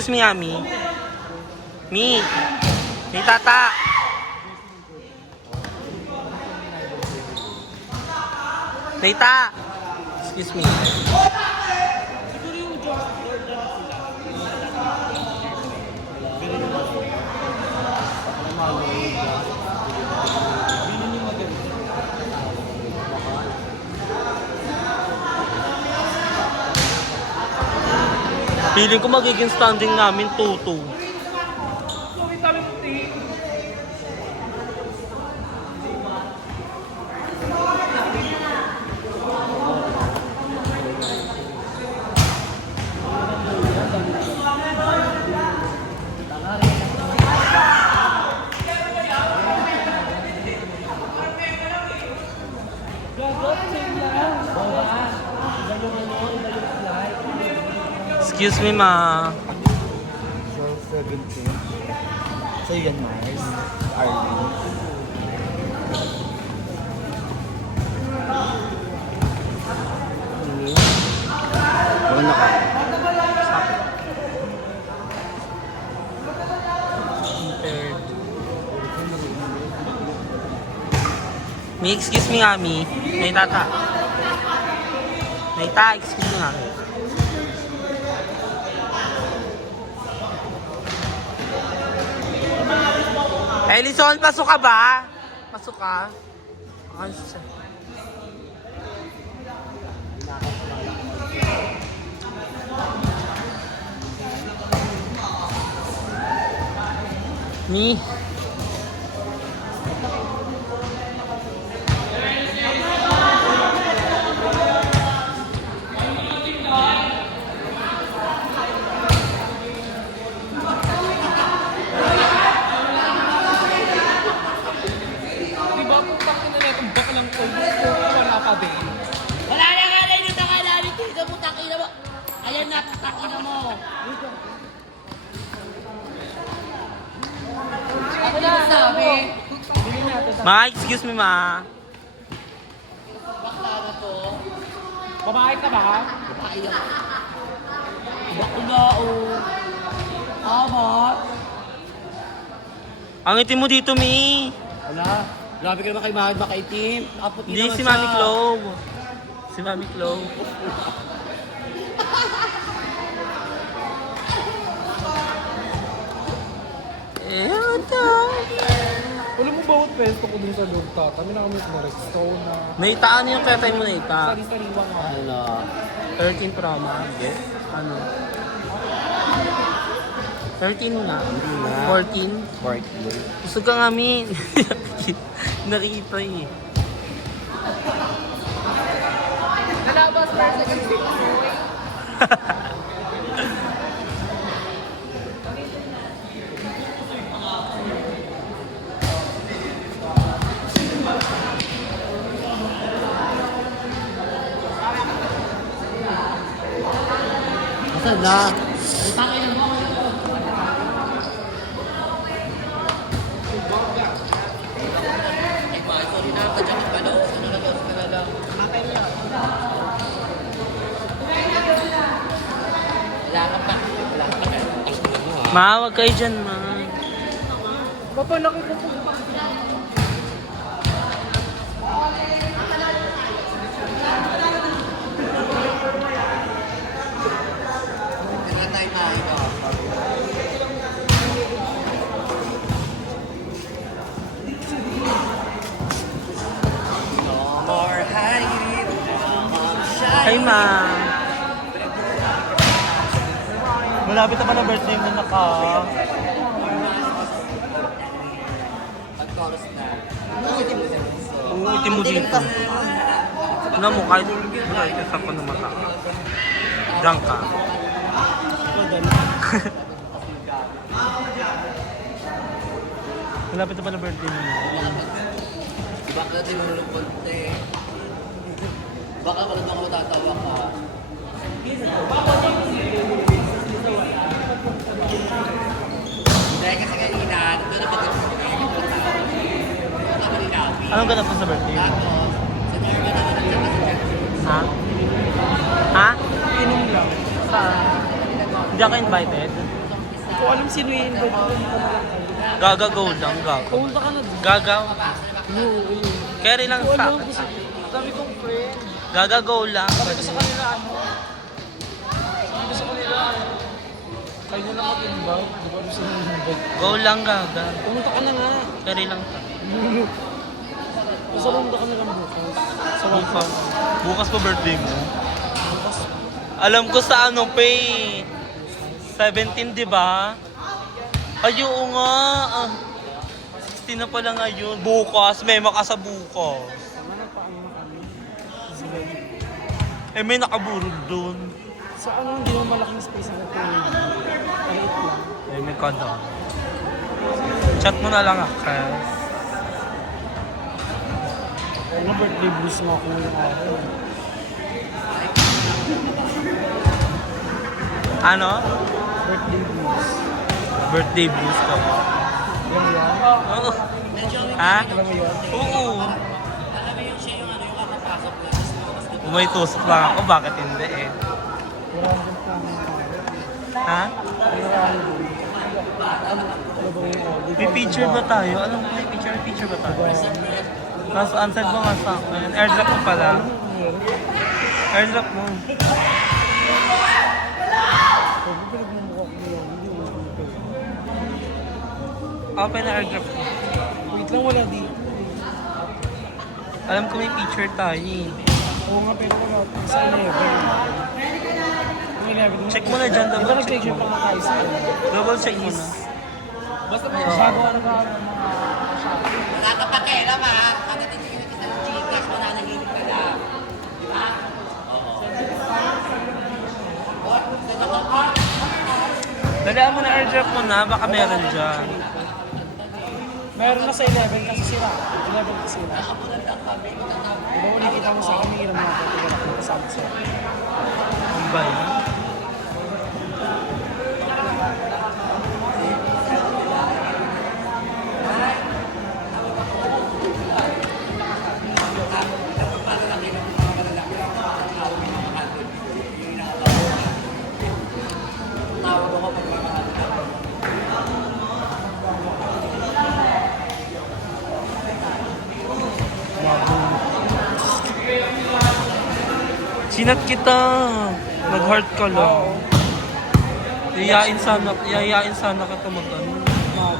Excuse me, Ami. Mi. May tata. Tita. Excuse me. Feeling ko magiging standing namin 2-2. Excuse me, ma. 17. So yan, Mars. Arlene. Wala na ka. Mi, excuse me, Ami. May tata. May ta, excuse me, Ami. Ellison, pasok ka ba? Pasok ka? Ayos siya. Mi. Wala na nga na yung nakalali dito mo, takina mo. Ayan na, takina mo. Ako na sabi. Ma, excuse me, ma. Bakla na to. Babae ka ba? Babae ako. Bakla o. Ama. Ang itim mo dito, Mi. Wala. Grabe ka naman kay Mahal, makaitim. Nakaputi Hindi, naman si siya. Mami Clove. Si Mami Clove. Alam mo bawat pesto ko dun sa Lugta. Kami na kami sa Redstone na. Naita, ano yung kaya tayo mo naita? Sari-sariwa nga. Ano? 13 Pro Max. Yes. Ano? 13 na. Hindi na. 14. 14. Gusto ka nga, Mi. Nakikita eh. Nalabas pa sa kasi. Asan na? Takina mo. Sorry na, tadyak ka na. Ano na daw sa kanila? Akin niya. Wala ka pa. Wala ka pa. Ma, wag kayo dyan, ma. Papalaki ko po. Hindi tayo na ito. No more hiding. Hi, ma. Malapit na pa na birthday mo na ka. Pag-chorus na. Oo, itim mo dito. Ano mo, kahit isa pa na mata. Diyan ka. Malapit na pa na birthday mo na. Baka natin malulungkot eh. Baka kung ako tatawa ka. Dahil kasi kanina, doon na pag-birthday. Anong ganap mo sa birthday mo? Tapos, sa normal na naman sa Ha? Ha? Inom lang. Saan? Hindi ako invited. Sa Kung alam sino yung invite ko, hindi ko nalang kayo. Gaga go lang, gaga. Pumunta ka na din. Gaga. No, ayun. Carry lang Kung sa alam akin. ko sa... Sabi kong friend. Gaga go lang. Sabi ko sa kanila ano. Sabi ko sa kanila ano. Kayo na lang mag-invite. Di ba ano sino yung invite? Go lang, gaga. Pumunta ka na nga. Carry lang sa Basta pumunta ka na lang bukas. Sa bukas. Bukas pa birthday mo. Bukas. Alam ko sa ano, Pay. 17, di ba? Ay, oo nga. 16 na pala ngayon. Bukas. May maka sa bukas. Tama na, paano na kami? Eh, may nakaburol dun. Sa ano, hindi naman malaking space ang hotel. Maliit lang. Eh, may kada. Chat mo na lang ako. Ano, birthday blues mo ako ngayong araw. Ano? Birthday blues. Birthday blues ka ba? Alam mo yan? Oo. Ha? Alam mo yun? Oo. Kung may tusok lang ako, bakit hindi eh? Wala akong planning tayo. Ha? Wala akong doon. Ano ba yung May picture ba tayo? Anong may picture? May picture ba tayo? Nasa ansad mo nga sa akin. Airdrop mo pala. Airdrop mo. Pag pinagmumukha ko yun, hindi mo ito. Open na airdrop mo. Wait lang, wala di. Alam ko may picture tayo eh. Oo nga, pero wala. Sa 11. Ang 11. Check mo na dyan, Di ba double check nag-picture mo. pa nga tayo sa Double check mo na. Basta may masyado ano ka mga Wala ka pakialam ha. Kagating nyo kita ng Gcash, mananaginip ka lang. Di ba? Dalaan mo na airdrop mo na, baka meron dyan. Meron na sa 11 kasi sira. 11 kasi sira. Diba ulit kita mo sa akin, hiram mo ako. Tiga lang, kasama siya. Ang ba yan? Sinat kita. Nag-heart ka lang. Iyayain sana kita mag-ano. Mag.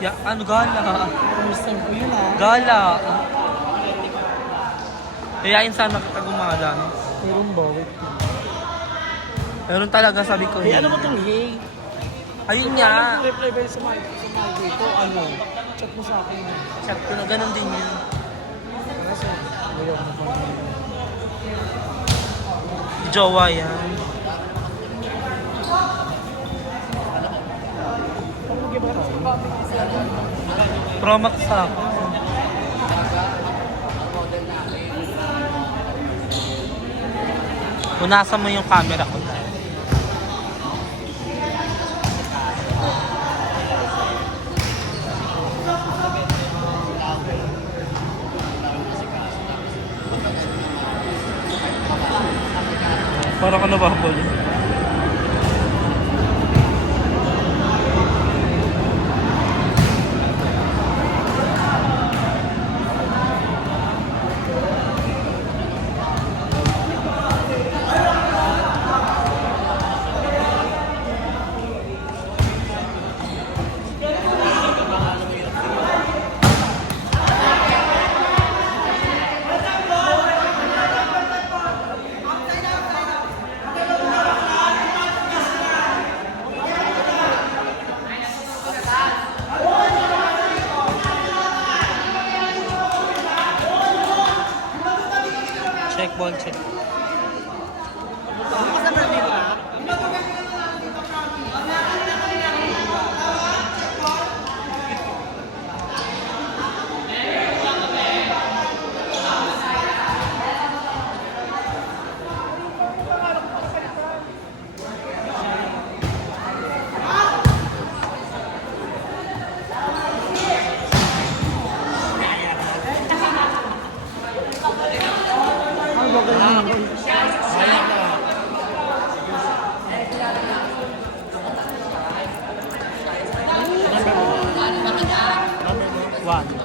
Ya, ano, gala. First time ko yun ah. Gala. Iyayain sana kita gumala. No? Meron ba? Wait. Meron talaga, sabi ko. Hey, ano ba itong hey? Ayun Ano nga. kung reply ba yun sa mga dito? Ano? Chat mo sa akin. Chat ko na, ganun din yun. Kasi, ayaw mo ba? Jowa yan. Ano ba tayo? Promax ako. Punasan mo yung camera ko. Para ka nababol. 1.